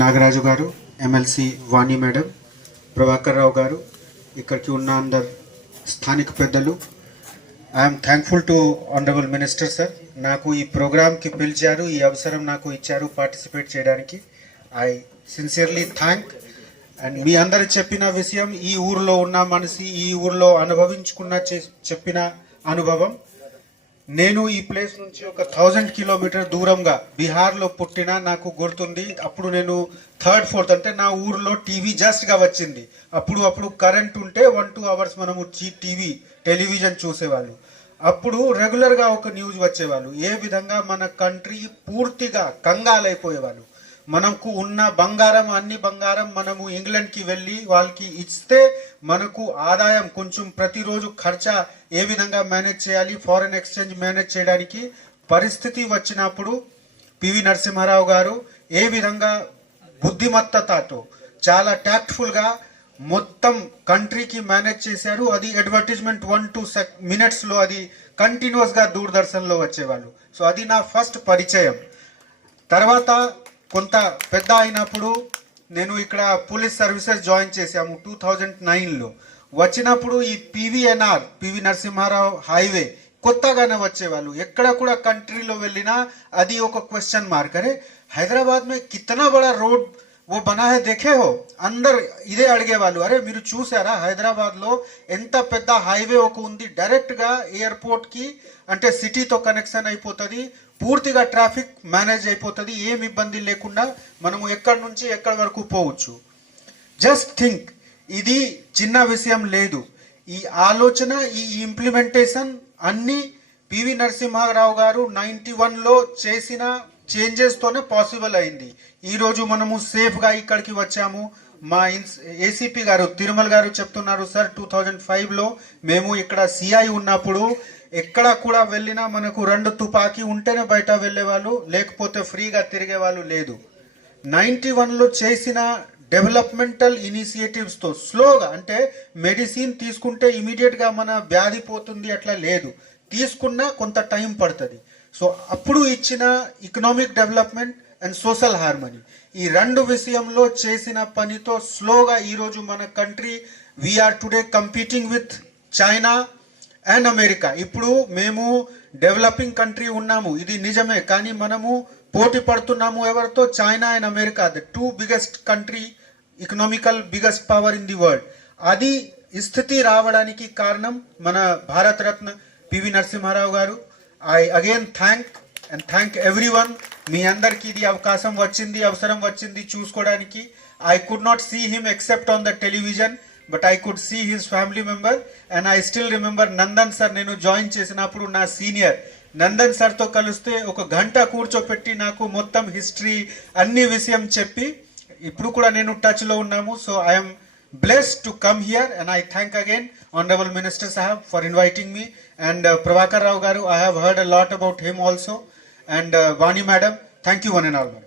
నాగరాజు గారు MLC Vani madam Prabhakar Rao గారు ఇక్కడికి ఉన్న అందరు స్థానిక పెద్దలు. I'm thankful to honourable minister sir నాకు ఈ ప్రోగ్రామ్కి పిలిచారు ఈ అవసరం నాకు ఇచ్చారు పార్టిసిపేట్ చేయడానికి. ఐ సిన్సియర్లీ థ్యాంక్ అండ్ మీ అందరు చెప్పిన విషయం ఈ ఊరిలో ఉన్న మనిషి ఈ ఊరిలో అనుభవించుకున్న చెప్పిన అనుభవం. నేను ఈ ప్లేస్ నుంచి ఒక థౌజండ్ కిలోమీటర్ దూరంగా బీహార్లో పుట్టిన నాకు గుర్తుంది. అప్పుడు నేను థర్డ్ ఫోర్త్ అంటే నా ఊర్లో టీవీ జస్ట్గా వచ్చింది. అప్పుడు అప్పుడు కరెంట్ ఉంటే వన్ టూ అవర్స్ మనము టీవీ టెలివిజన్ చూసేవాళ్ళు. అప్పుడు రెగ్యులర్గా ఒక న్యూస్ వచ్చేవాళ్ళు. ఏ విధంగా మన కంట్రీ పూర్తిగా కంగాలైపోయేవాళ్ళు. మనకు ఉన్న బంగారం అన్ని బంగారం మనము ఇంగ్లాండ్కి వెళ్ళి వాళ్ళకి ఇస్తే మనకు ఆదాయం కొంచెం ప్రతిరోజు ఖర్చా ఏ విధంగా మేనేజ్ చేయాలి ఫారెన్ ఎక్స్చేంజ్ మేనేజ్ చేయడానికి పరిస్థితి వచ్చినప్పుడు పివి నరసింహారావు గారు ఏ విధంగా బుద్ధిమత్తతతో చాలా ట్యాక్ట్ఫుల్గా మొత్తం కంట్రీకి మేనేజ్ చేశారు. అది అడ్వర్టైజ్మెంట్ వన్ టూ సెక్ మినిట్స్లో అది కంటిన్యూస్గా దూరదర్శన్లో వచ్చేవాళ్ళు. సో అది నా ఫస్ట్ పరిచయం. తర్వాత కొంత పెద్ద అయినప్పుడు నేను ఇక్కడ పోలీస్ సర్వీసెస్ జాయిన్ చేశాము టూ థౌజండ్ నైన్లో. వచ్చినప్పుడు ఈ పివిఎన్ఆర్ పివి నరసింహారావు హైవే కొత్తగానే వచ్చేవాళ్ళు. ఎక్కడ కూడా కంట్రీలో వెళ్ళినా అది ఒక క్వశ్చన్ మార్క్ అరే హైదరాబాద్ మే కితనా బడా రోడ్ ఓ బనా హై దేఖే హో అందరు ఇదే అడిగేవాళ్ళు అరే మీరు చూసారా హైదరాబాద్లో ఎంత పెద్ద హైవే ఒక ఉంది డైరెక్ట్గా ఎయిర్పోర్ట్కి అంటే సిటీతో కనెక్షన్ అయిపోతుంది పూర్తిగా ట్రాఫిక్ మేనేజ్ అయిపోతుంది ఏం ఇబ్బంది లేకుండా మనము ఎక్కడి నుంచి ఎక్కడి వరకు పోవచ్చు జస్ట్ థింక్ ఇది చిన్న విషయం లేదు ఈ ఆలోచన ఈ ఇంప్లిమెంటేషన్ అన్నీ పివి నరసింహారావు గారు నైంటీ వన్లో చేసిన చేంజెస్తోనే పాసిబుల్ అయింది. ఈరోజు మనము సేఫ్గా ఇక్కడికి వచ్చాము. మా ఇన్స్ ఏసీపీ గారు తిరుమల గారు చెప్తున్నారు సార్ టూ థౌజండ్ ఫైవ్లో మేము ఇక్కడ సిఐ ఉన్నప్పుడు ఎక్కడ కూడా వెళ్ళినా మనకు రెండు తుపాకీ ఉంటేనే బయట వెళ్ళేవాళ్ళు లేకపోతే ఫ్రీగా తిరిగే వాళ్ళు లేదు. నైంటీ వన్లో చేసిన డెవలప్మెంటల్ ఇనిషియేటివ్స్తో స్లోగా అంటే మెడిసిన్ తీసుకుంటే ఇమీడియట్గా మన వ్యాధి పోతుంది అట్లా లేదు. తీసుకున్నా కొంత టైం పడుతుంది. సో అప్పుడు ఇచ్చిన economic development and social harmony ఈ రెండు విషయంలో చేసిన పనితో స్లోగా ఈరోజు మన country we are today competing with China and America ఇప్పుడు మేము డెవలపింగ్ కంట్రీ ఉన్నాము. ఇది నిజమే. కానీ మనము పోటీ పడుతున్నాము ఎవరితో? China and America the two biggest country economical biggest power in the world అది స్థితి రావడానికి కారణం మన భారతరత్న పివి నరసింహారావు గారు. I again thank and thank everyone మీ అందరికి ఇది అవకాశం వచ్చింది అవసరం వచ్చింది చూసుకోవడానికి. I could not see him except on the television but I could see his family member and I still remember Nandan sir నేను జాయిన్ చేసినప్పుడు నా సీనియర్ నందన్ సార్తో కలిస్తే ఒక గంట కూర్చోపెట్టి నాకు మొత్తం హిస్టరీ అన్ని విషయం చెప్పి ఇప్పుడు కూడా నేను టచ్లో ఉన్నాము. So I'm blessed to come here and I thank again Honorable Minister Sahab for inviting me and uh, Prabhakar Rao Garu I have heard a lot about him also and uh, Vani Madam thank you one and all.